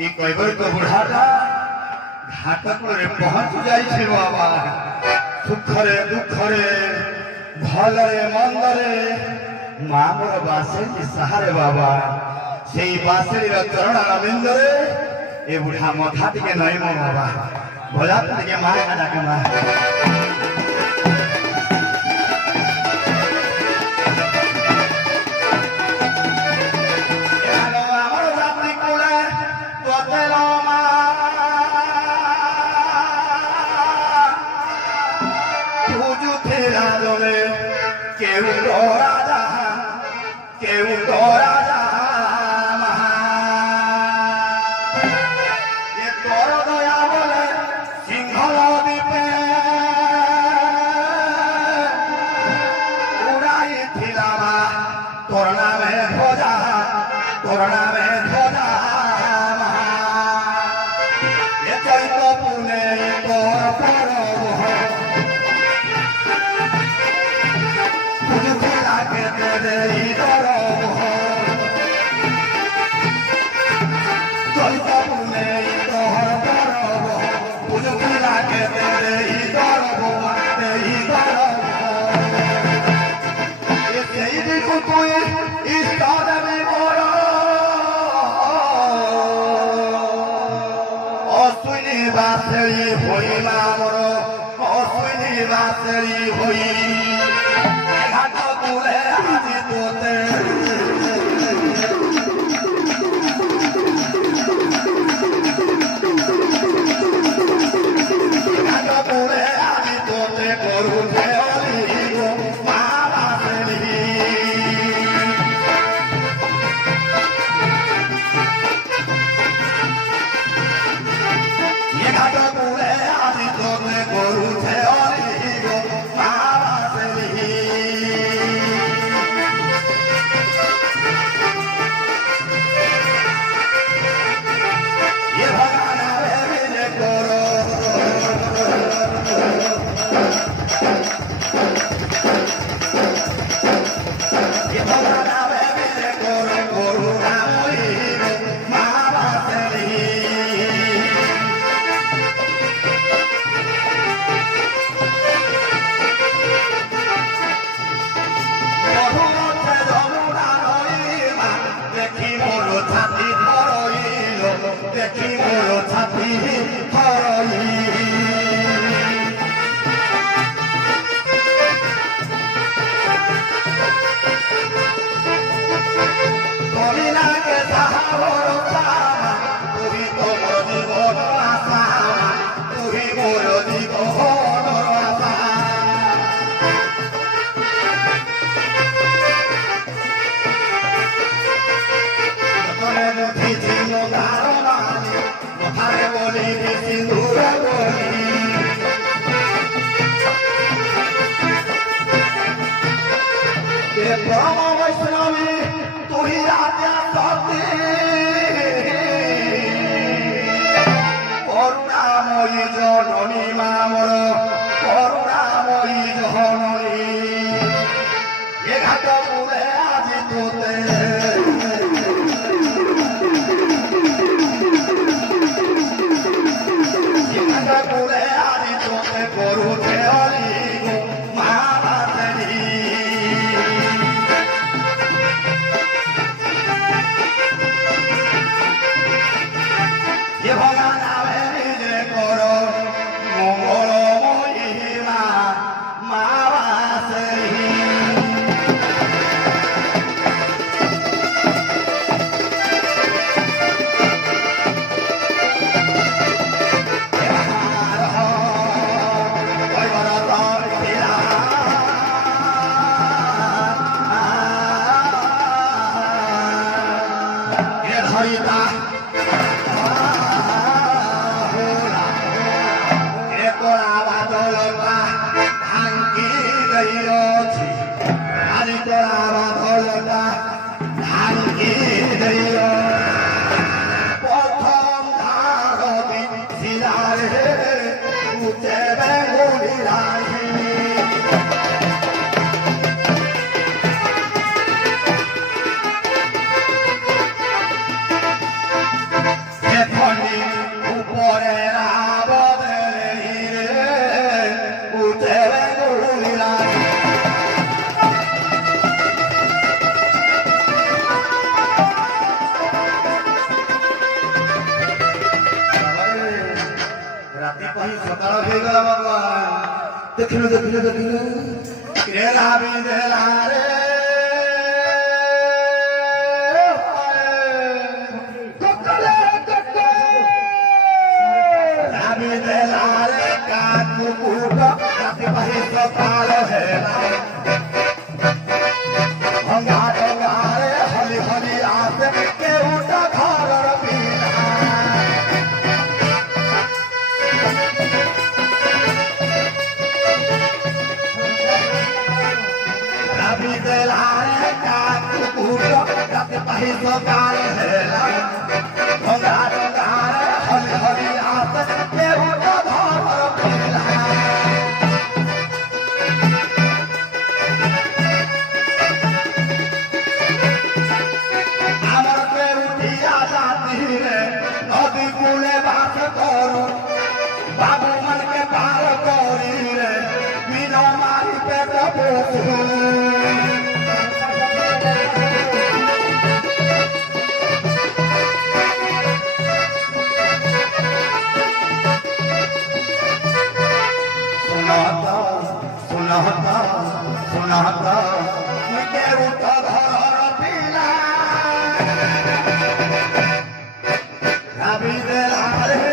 ई कईबर तो बुढ़ाटा घाटक रे पहुंच जाई छे बाबा सुखरे दुखरे भलरे मंदरे मामर बासे सहारे बाबा सेई बासेरी चरण रविंदरे ए बुढ़ा मथा टिके नहीं मो बाबा भोला टिके मां का जाके मां हरिता कहीं सकाळ हे गला बाबा देखिलो देखिलो देखिलो के राबी देला रे कोकले कोको राबी देला रे का कुकुट राबी कहीं सकाळ हेला भंगा भंगा रे हली हली आसे के उठा घर रबीला राबी देला रे का कुकुट राबी कहीं सकाळ हेला भंगा भंगा रे हली हली आसे के उठा घर रबीला बाबू मन के पार करी रे मीनो मारी पे कबो सुनाता मुझे उठा घर पीला राबी देला रे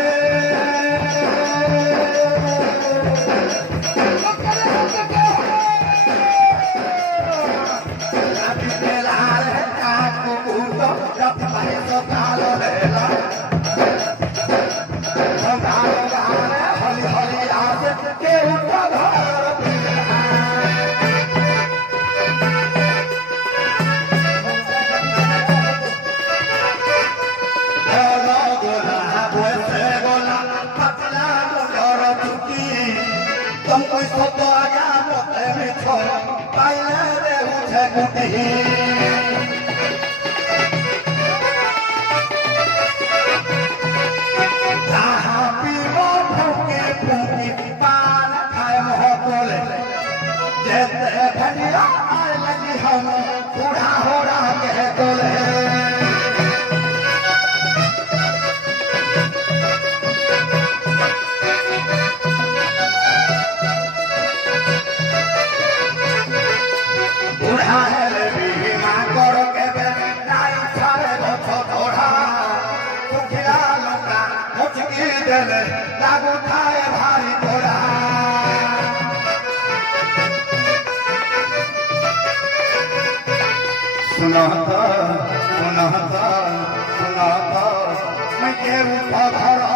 तुमको सब आया मोते में छो पाइले रे उठे गुटी जहाँ पीवो फूकी फूकी पान खाए मोह बोले जैसे भनिया आए लगी हम बूढ़ा हो रहा के बोले लागू थाए भारी तोड़ा सुनाता सुनाता सुनाता मैं के रूपा भरा